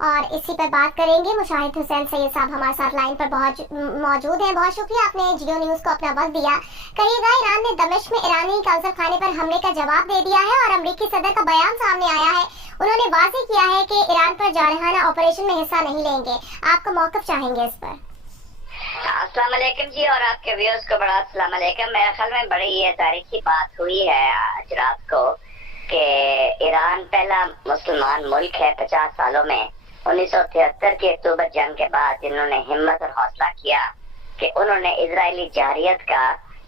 और इसी पर बात करेंगे। मुशाहिद हुसैन सैयद साहब हमारे साथ लाइन पर मौजूद हैं। बहुत शुक्रिया, आपने जियो न्यूज़ को अपना वक्त दिया। कहिएगा, ईरान ने दमिश्क में ईरानी कांसुल खाने पर हमले का जवाब दे दिया है और अमरीकी सदर का बयान सामने आया है। उन्होंने वाज़ेह किया है कि ईरान पर जारहाना ऑपरेशन में हिस्सा नहीं लेंगे। आपका मौक़िफ़ चाहेंगे इस पर? अस्सलाम वालेकुम जी, और आपके व्यूअर्स को बड़ा अस्सलाम वालेकुम। मेरे ख्याल में बड़ी ये तारीखी बात हुई है आज रात को कि ईरान पहला मुसलमान मुल्क है 50 सालों में 1973 की अक्टूबर जंग के बाद जिन्होंने हिम्मत और हौसला किया कि उन्होंने इजरायली जारियत का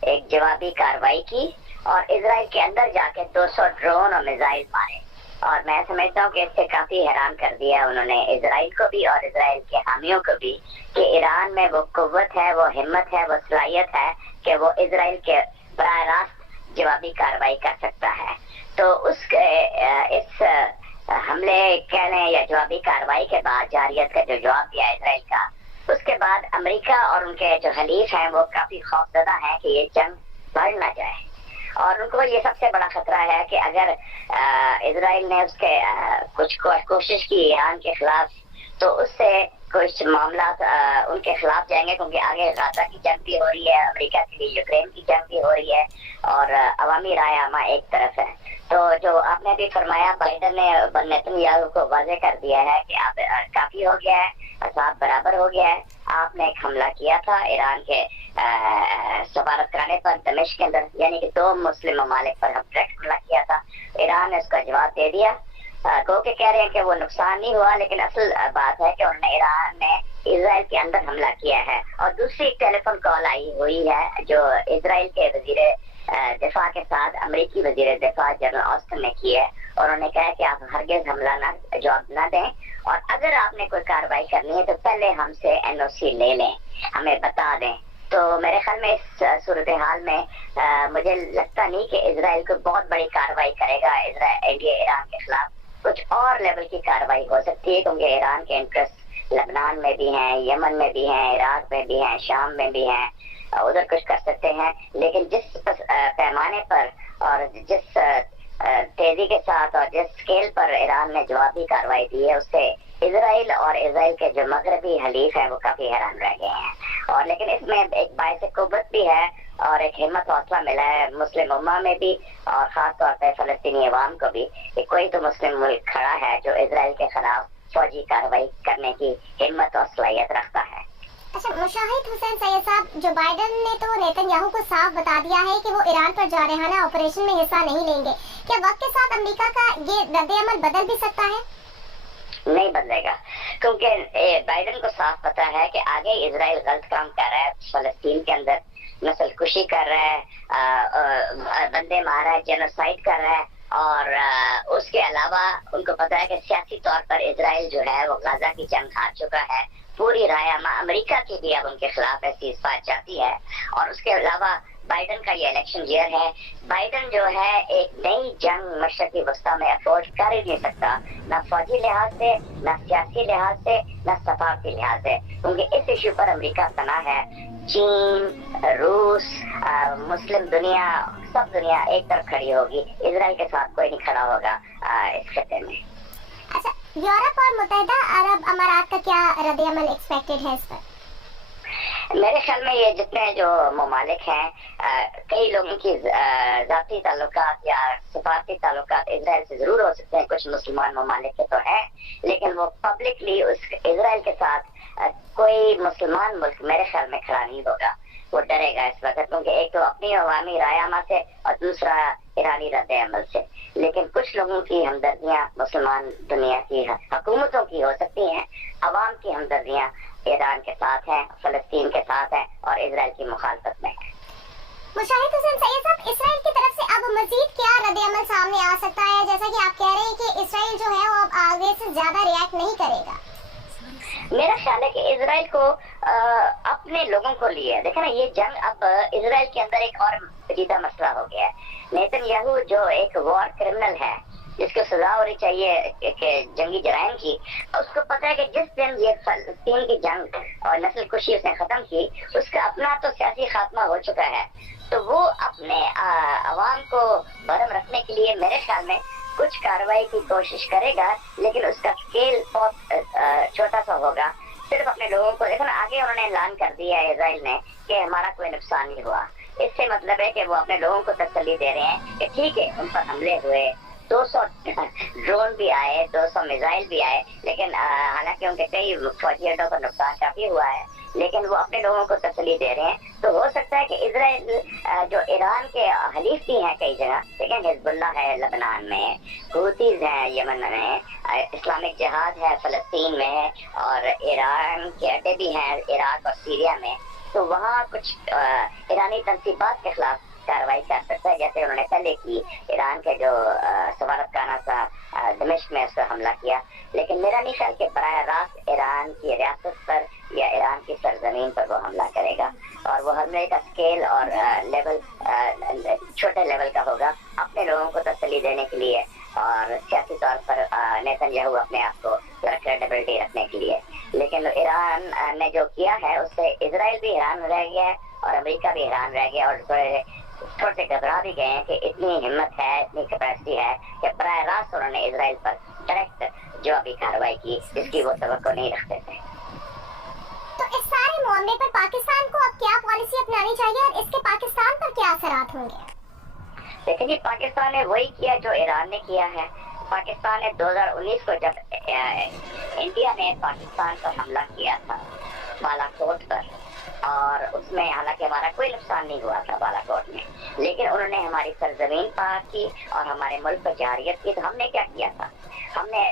एक जवाबी कार्रवाई की और इजराइल के अंदर जाके 200 ड्रोन और मिसाइल मारे। और मैं समझता हूँ कि इससे काफी हैरान कर दिया उन्होंने इजराइल को भी और इजराइल के हामियों को भी कि ईरान में वो कुव्वत है, वो हिम्मत है, वो सलाहियत है कि वो इजराइल के बराह रास्त जवाबी कार्रवाई कर सकता है। तो इस हमले कह लें या जवाबी कार्रवाई के बाद जारियत का जो जवाब दिया इजराइल का, उसके बाद अमेरिका और उनके जो हलीफ हैं वो काफी खौफजदा हैं कि ये जंग बढ़ ना जाए। और उनको ये सबसे बड़ा खतरा है कि अगर इजराइल ने उसके कुछ कोशिश की ईरान के खिलाफ, तो उससे कुछ मामला उनके खिलाफ जाएंगे, क्योंकि आगे गाजा की जंग भी हो रही है, अमेरिका के लिए यूक्रेन की जंग भी हो रही है और अवामी राय आमा एक तरफ है। तो जो आपने भी फरमाया, बाइडन ने नेतन्याहू को वाज़ेह कर दिया है कि आप काफी हो गया है, असाब बराबर हो गया है। आपने एक हमला किया था ईरान के सफारतखाने पर दमिश्क के अंदर, यानी कि 2 मुस्लिम ममालिक पर हम डायरेक्ट हमला किया था। ईरान ने उसका जवाब दे दिया। को के कह रहे हैं कि वो नुकसान नहीं हुआ, लेकिन असल बात है कि उन्होंने ईरान ने इजराइल के अंदर हमला किया है। और दूसरी टेलीफोन कॉल आई हुई है जो इजराइल के वजीर दिफा के साथ अमेरिकी वजीर दिफा जनरल ऑस्टिन ने की है, और उन्होंने कहा कि आप हरगिज हमला ना जवाब ना दें, और अगर आपने कोई कार्रवाई करनी है तो पहले हमसे एनओसी ले लें, हमें बता दें। तो मेरे ख्याल में इस सूरत हाल में मुझे लगता नहीं कि इजराइल को बहुत बड़ी कार्रवाई करेगा ईरान के खिलाफ। कुछ और लेवल की कार्रवाई हो सकती है, क्योंकि ईरान के इंटरेस्ट लबनान में भी हैं, यमन में भी हैं, इराक में भी हैं, शाम में भी हैं, उधर कुछ कर सकते हैं। लेकिन जिस पैमाने पर और जिस तेजी के साथ और जिस स्केल पर ईरान ने जवाबी कार्रवाई दी है, उससे इजराइल और इजराइल के जो मगरबी हलीफ हैं वो काफी हैरान रह गए हैं। और लेकिन इसमें एक बायस कुव्वत भी है और एक हिम्मत हौसला मिला है मुस्लिम उम्मा में भी, और खास तौर पर फलस्तीनी अवाम को भी, कि कोई तो मुस्लिम मुल्क खड़ा है जो इजराइल के खिलाफ फौजी कार्रवाई करने की हिम्मत और सलाहियत रखता है। अच्छा मुशाहिद हुसैन सैयद साहब, जो बाइडन ने तो नेतन्याहू को साफ बता दिया है कि वो ईरान पर जारहाना ऑपरेशन में हिस्सा नहीं लेंगे, क्या वक्त के साथ अमेरिका का ये रद्द-ए-अमल बदल भी सकता है? नहीं बदलेगा, क्योंकि बाइडन को साफ पता है कि आगे इजराइल गलत काम कर रहा है, फलस्तीन के अंदर नस्ल कुशी कर रहा है, बंदे मार रहा है, जेनोसाइड कर रहा है, और उसके अलावा उनको पता है कि सियासी तौर पर इजराइल जो है वो गाजा की जंग हार चुका है। पूरी राय अमेरिका की भी अब उनके खिलाफ ऐसी सीज़फायर चाहती है। और उसके अलावा बाइडन का ये इलेक्शन ईयर है, बाइडन जो है एक नई जंग मशरकी वस्ता में अफोर्ड कर ही नहीं सकता, ना फौजी लिहाज से, ना सियासी लिहाज से, ना सफारती लिहाज से, क्योंकि इस इशू पर अमेरिका तना है। चीन, रूस, मुस्लिम दुनिया, सब दुनिया एक तरफ खड़ी होगी, इजराइल के साथ कोई नहीं खड़ा होगा इस खत्ते में। अच्छा, यूरोप और मुत्तहिदा अरब अमारात का क्या रद्द-ए-अमल एक्सपेक्टेड है इस पर? मेरे ख्याल में ये जितने जो ममालिक हैं, कई लोगों की जाती ताल्लुकात या सफारती ताल्लुकात इजराइल से जरूर हो सकते हैं, कुछ मुसलमान ममालिक के तो हैं, लेकिन वो पब्लिकली उस इजराइल के साथ कोई मुसलमान मुल्क मेरे ख्याल में खड़ा नहीं होगा। वो डरेगा इस वक्त, क्योंकि एक तो अपनी अवामी रायमा से और दूसरा ईरानी रद्द-ए-अमल से। लेकिन कुछ लोगों की हमदर्दियां मुसलमान दुनिया की हुकूमतों की हो सकती हैं, अवाम की हमदर्दियां ईरान के साथ हैं, फलस्तीन के साथ हैं और इजराइल की मुखालफत में है। मुशाहिद हुसैन सैयद साहब, इजराइल की तरफ से अब मजीद क्या रद्द-ए-अमल सामने आ सकता है? जैसा कि आप कह रहे हैं कि इजराइल जो है वो अब आगे से ज्यादा रिएक्ट नहीं करेगा। मेरा ख्याल है कि इजराइल को अपने लोगों को लिए, देखा ना, ये जंग अब इजराइल के अंदर एक और पेचीदा मसला हो गया है। नेतन्याहू जो एक वॉर क्रिमिनल है, जिसको सजा होनी चाहिए कि जंगी जराइम की, उसको पता है कि जिस दिन ये फलस्तीन की जंग और नस्ल कुशी उसने खत्म की, उसका अपना तो सियासी खात्मा हो चुका है। तो वो अपने अवाम को भरम रखने के लिए मेरे ख्याल में कुछ कार्रवाई की कोशिश करेगा, लेकिन उसका स्केल बहुत होगा, सिर्फ अपने लोगों को देखो ना, आगे उन्होंने ऐलान कर दिया है इजराइल ने कि हमारा कोई नुकसान नहीं हुआ। इससे मतलब है कि वो अपने लोगों को तसल्ली दे रहे हैं कि ठीक है, उन पर हमले हुए, 200 ड्रोन भी आए, 200 मिसाइल भी आए, लेकिन हालांकि उनके कई फौजी अड्डों पर नुकसान काफी हुआ है, लेकिन वो अपने लोगों को तसल्ली दे रहे हैं। तो हो सकता है कि इजराइल जो ईरान के हलीफ भी हैं कई जगह, ठीक है, हिजबुल्ला है लबनान में, हुतीज हैं यमन में, इस्लामिक जिहाद है फलस्तीन में, और ईरान के अड्डे भी हैं इराक और सीरिया में, तो वहाँ कुछ ईरानी तनसीबात के खिलाफ कार्रवाई कर सकता है, जैसे उन्होंने पहले की ईरान के जो सफारतखाना था दमिश्क में, उस पर हमला किया। लेकिन मेरा नहीं ख्याल कि बराह रास्त ईरान की रियासत पर या ईरान की सरजमीन पर वो हमला करेगा, और वो हमले का स्केल और लेवल छोटे लेवल का होगा, अपने लोगों को तसल्ली देने के लिए और सियासी तौर पर नेतन्याहू अपने आप को क्रेडिबिलिटी रखने के लिए। लेकिन ईरान ने जो किया है उससे इजराइल भी हैरान रह गया है और अमेरिका भी हैरान रह गया, और थोड़े से घबरा भी गए हैं कि इतनी हिम्मत है, इतनी कैपेसिटी है कि बराह रास्त उन्होंने इजराइल पर डायरेक्ट जो अभी कार्रवाई की, जिसकी वो तवक्को नहीं रखते थे। तो इस सारे मामले पर पाकिस्तान को अब क्या पॉलिसी अपनानी चाहिए और इसके पाकिस्तान पर क्या असरात होंगे? देखिए जी, पाकिस्तान ने वही किया जो ईरान ने किया है। पाकिस्तान ने 2019 को जब इंडिया ने पाकिस्तान पर हमला किया था बालाकोट पर, और उसमें हालांकि हमारा कोई नुकसान नहीं हुआ था बालाकोट में, लेकिन उन्होंने हमारी सरजमीन पार की और हमारे मुल्क पर जारियत की। तो हमने क्या किया था, हमने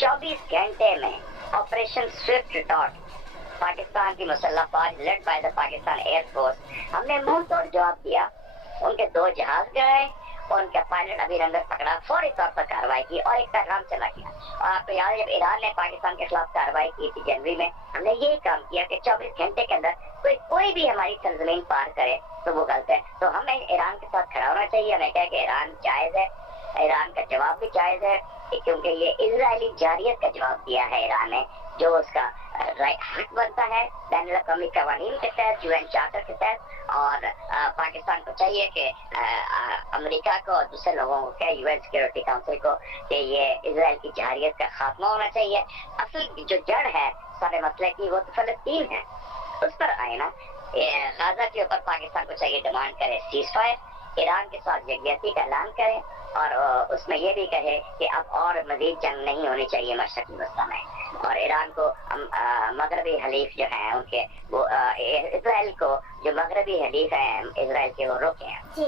24 घंटे में ऑपरेशन स्विफ्ट डॉट, पाकिस्तान की मुसल्लह फौज led by the Pakistan air force, हमने मुंह तोड़ जवाब दिया। उनके 2 जहाज गए, उनका पायलट अभी रंगत पकड़ा, फौरी तौर पर कार्रवाई की और एक पैगाम चला गया। और आपको याद है जब ईरान ने पाकिस्तान के खिलाफ कार्रवाई की थी जनवरी में, हमने यही काम किया कि 24 घंटे के अंदर कोई भी हमारी सरजमीन पार करे तो वो गलत है। तो हमें ईरान के साथ खड़ा होना चाहिए। हमें कहा कि ईरान जायज है, ईरान का जवाब भी जायज है, क्योंकि ये इजरायली जारियत का जवाब दिया है ईरान ने, जो उसका हक बनता है बैनुल अक़वामी कवानीन के तहत, यूएन चार्टर के तहत। और पाकिस्तान को चाहिए कि अमेरिका को और दूसरे लोगों को, यूएन सिक्योरिटी काउंसिल को, कि ये इजराइल की जारियत का खात्मा होना चाहिए। असल जो जड़ है सारे मसले की वो तो फलस्तीन है, उस पर आए ना। गाजा के ऊपर पाकिस्तान को चाहिए डिमांड करे सीज फायर, ईरान के साथ यकजहती का ऐलान करे, और उसमें ये भी कहे कि अब और मजीद जंग नहीं होनी चाहिए मशरक़ी वस्ता में, और ईरान को मगरबी हलीफ जो हैं उनके वो इजराइल को, जो मगरबी हलीफ हैं इजराइल के, वो रोके हैं। जी,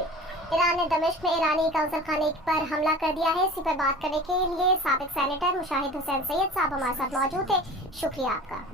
ईरान ने दमिश्क में ईरानी काउंसिल खाने पर हमला कर दिया है। इसी पर बात करने के लिए साबिक सेनेटर मुशाहिद हुसैन सैयद साहब हमारे साथ मौजूद थे। शुक्रिया आपका।